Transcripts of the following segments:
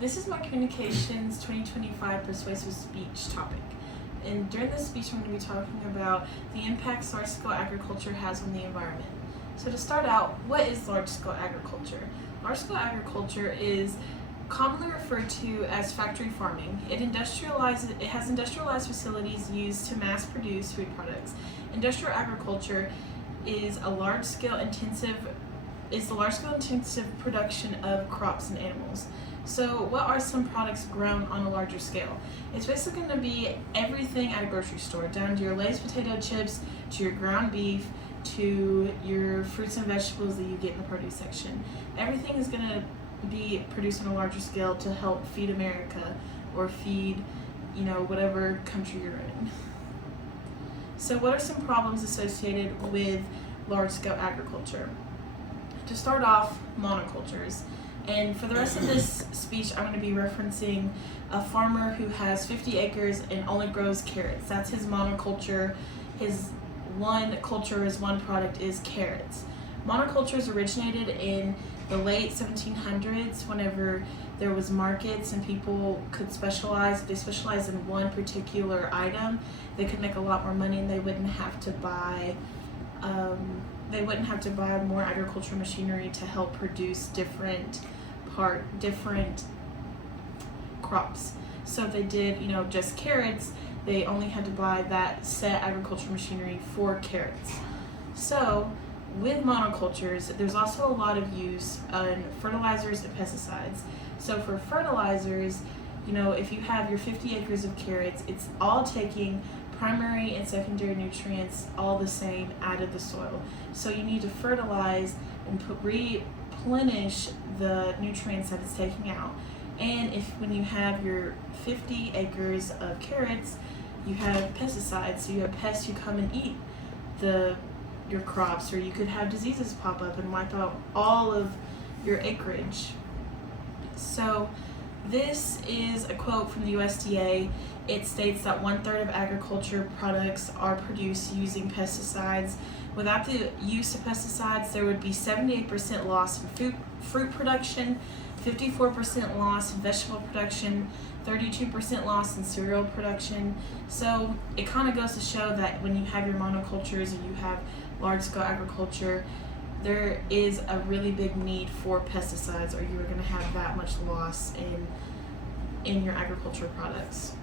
This is my Communications 2025 Persuasive Speech topic. And during this speech, I'm going to be talking about the impacts large-scale agriculture has on the environment. So to start out, what is large-scale agriculture? Large-scale agriculture is commonly referred to as factory farming. It has industrialized facilities used to mass produce food products. Industrial agriculture is the large-scale intensive production of crops and animals. So what are some products grown on a larger scale? It's basically going to be everything at a grocery store, down to your Lay's potato chips, to your ground beef, to your fruits and vegetables that you get in the produce section. Everything is going to be produced on a larger scale to help feed America or feed, whatever country you're in. So what are some problems associated with large-scale agriculture? To start off, monocultures. And for the rest of this speech, I'm going to be referencing a farmer who has 50 acres and only grows carrots. That's his monoculture. His one product is carrots. Monocultures originated in the late 1700s whenever there was markets and people could specialize. They specialized in one particular item. They could make a lot more money and they wouldn't have to buy more agricultural machinery to help produce different crops. So if they did, just carrots, they only had to buy that set agricultural machinery for carrots. So with monocultures, there's also a lot of use on fertilizers and pesticides. So for fertilizers, if you have your 50 acres of carrots, it's all taking primary and secondary nutrients all the same out of the soil. So you need to fertilize and replenish the nutrients that it's taking out. And when you have your 50 acres of carrots, you have pesticides, so you have pests who come and eat your crops, or you could have diseases pop up and wipe out all of your acreage. So this is a quote from the USDA. It states that 1/3 of agriculture products are produced using pesticides. Without the use of pesticides, there would be 78% loss in fruit production, 54% loss in vegetable production, 32% loss in cereal production. So it kind of goes to show that when you have your monocultures and you have large-scale agriculture, there is a really big need for pesticides, or you're going to have that much loss in your agricultural products.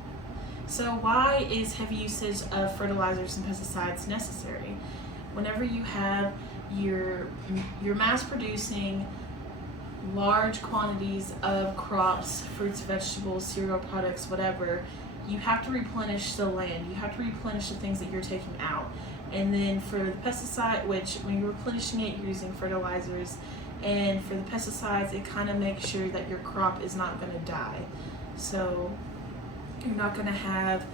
So why is heavy usage of fertilizers and pesticides necessary? Whenever you have you're mass producing large quantities of crops, fruits, vegetables, cereal products, whatever, you have to replenish the land. You have to replenish the things that you're taking out. And then for the pesticide, which when you're replenishing it, you're using fertilizers. And for the pesticides, it kind of makes sure that your crop is not going to die. So you're not going to have,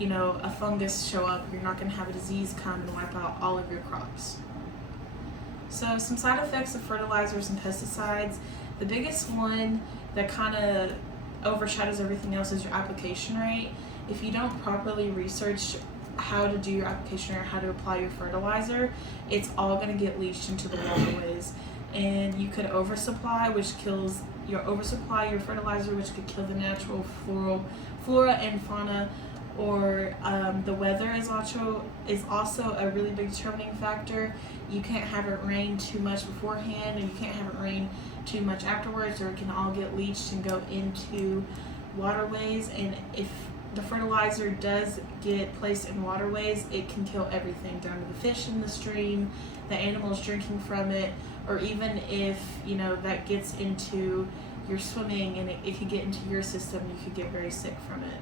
a fungus show up. You're not going to have a disease come and wipe out all of your crops. So some side effects of fertilizers and pesticides. The biggest one that kind of overshadows everything else is your application rate. If you don't properly research how to do your application or how to apply your fertilizer, it's all going to get leached into the waterways. And you could oversupply your fertilizer, which could kill the natural flora and fauna. Or the weather is also a really big determining factor. You can't have it rain too much beforehand, and you can't have it rain too much afterwards, or it can all get leached and go into waterways. And if the fertilizer does get placed in waterways, it can kill everything, down to the fish in the stream, the animals drinking from it, or even if that gets into your swimming and it could get into your system, you could get very sick from it.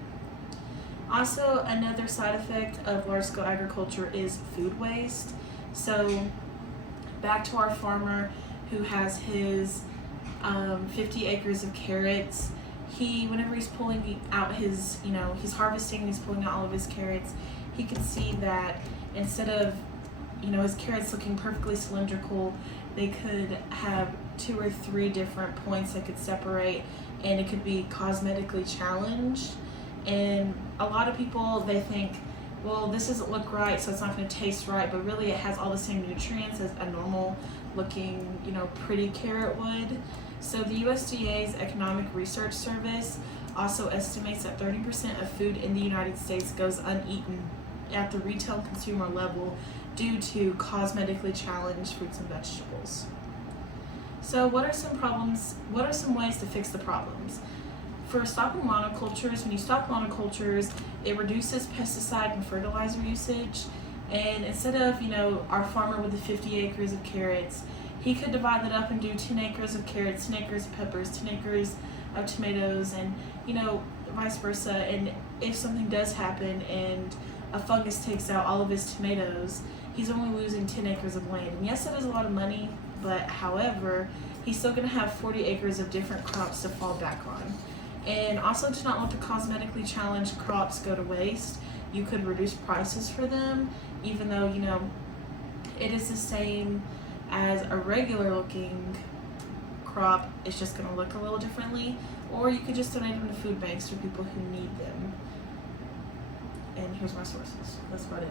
Also, another side effect of large-scale agriculture is food waste. So back to our farmer who has his 50 acres of carrots. Whenever he's pulling out he's harvesting and he's pulling out all of his carrots, he can see that instead of, his carrots looking perfectly cylindrical, they could have 2 or 3 different points that could separate, and it could be cosmetically challenged. And a lot of people, they think, well, this doesn't look right, so it's not going to taste right, but really it has all the same nutrients as a normal looking, pretty carrot would. So the USDA's Economic Research Service also estimates that 30% of food in the United States goes uneaten at the retail consumer level due to cosmetically challenged fruits and vegetables. So what are some ways to fix the problems? For stopping monocultures, when you stop monocultures, it reduces pesticide and fertilizer usage. And instead of, our farmer with the 50 acres of carrots, he could divide that up and do 10 acres of carrots, 10 acres of peppers, 10 acres of tomatoes, and, vice versa. And if something does happen and a fungus takes out all of his tomatoes, he's only losing 10 acres of land. And yes, it is a lot of money, but however, he's still going to have 40 acres of different crops to fall back on. And also, to not let the cosmetically challenged crops go to waste, you could reduce prices for them, even though, it is the same as a regular looking crop. It's just going to look a little differently. Or you could just donate them to food banks for people who need them. And here's my sources. That's about it.